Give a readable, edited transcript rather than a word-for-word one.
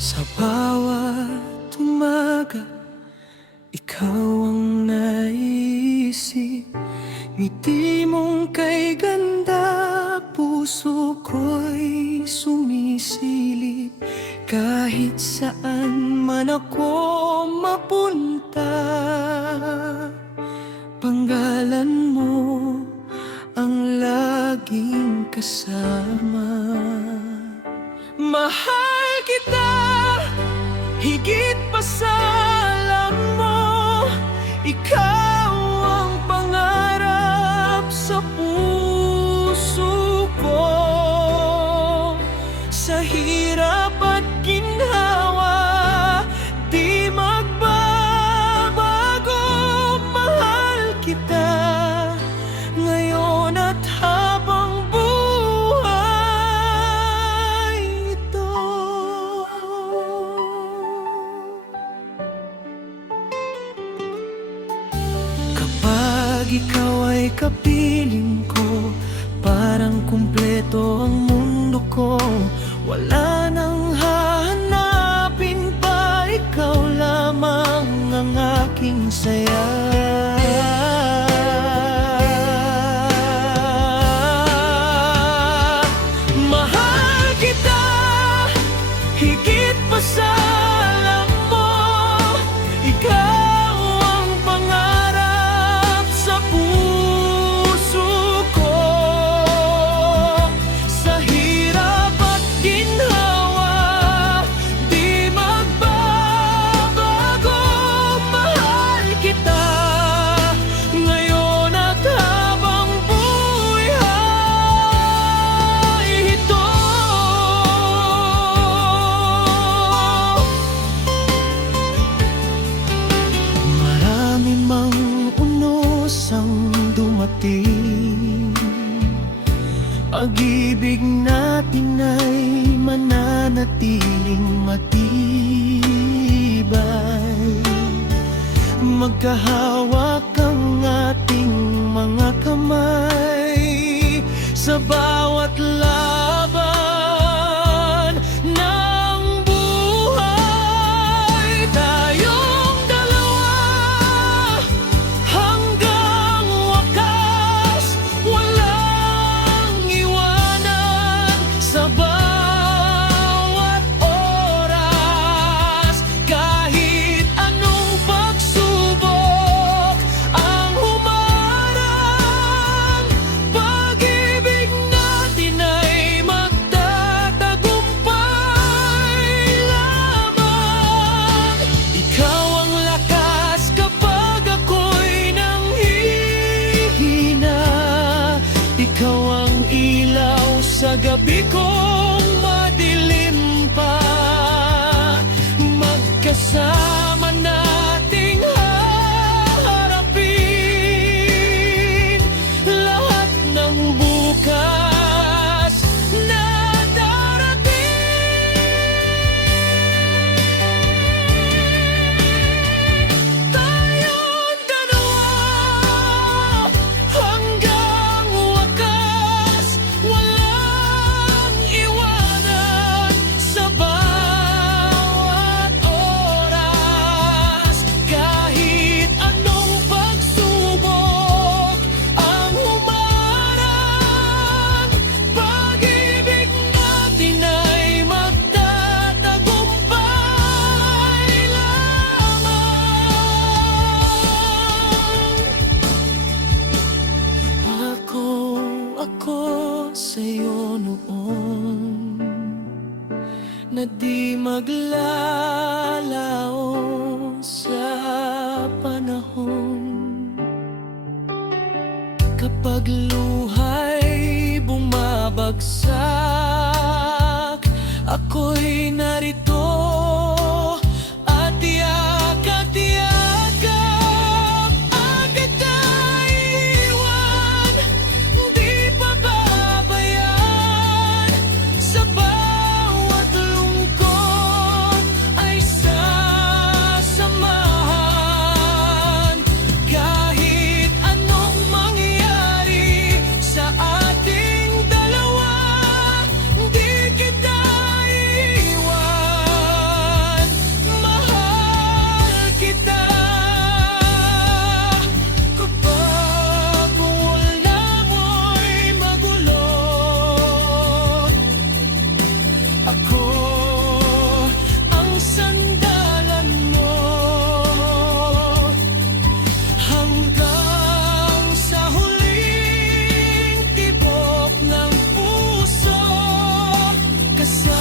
Sa bawat umaga, ikaw ang naisip. Ngiti mong kay ganda, puso ko'y sumisilip. Kahit saan man ako mapunta, panggalan mo ang laging kasama. Mahal kita, higit pa sa alam mo. Ikaw ang pangarap sa puso ko. Sa hirap at ginhawa, di magbabago. Mahal kita ngayon at habang buhay ito. Kapag ikaw ay kapiling ko, parang kumpleto ang mundo ko. Wala nang hahanapin pa, ikaw lamang ang aking saya. Mahal kita, higit pa sa alam mo. Ikaw ang pangarap sa puso ko. Sa hirap at ginhawa, di magbabago. Mahal kita ngayon at habang buhay ito. Marami mang unos ang dumating, pag-ibig natin ay mananatiling matibay. Magkahawak ang ating mga kamay sa bawat laban ng buhay. Tayong dalawa hanggang wakas, walang iwanan sa bawat oras. Kahit anong pagsubok ang humarang, pag-ibig natin ay magtatagumpay lamang. Ikaw ang lakas kapag ako'y nanghihina. Ikaw ang ilaw sa gabi kong madilim pa. Magkasama nating haharapin lahat ng bukas na darating. Tayong dalawa hanggang wakas, walang iwanan sa bawat oras. Kahit anong pagsubok ang humarang, pag-ibig natin ay magtatagumpay lamang. Ako sa'yo noon, na di maglalaon sa panahon. Kapag luha'y bumabagsak, ako'y narito at tiyak at yakap. Agad tayo iwan, di pababayaan. Sa bawat lungkot ay sasamahan. Kahit anong mangyari, kasama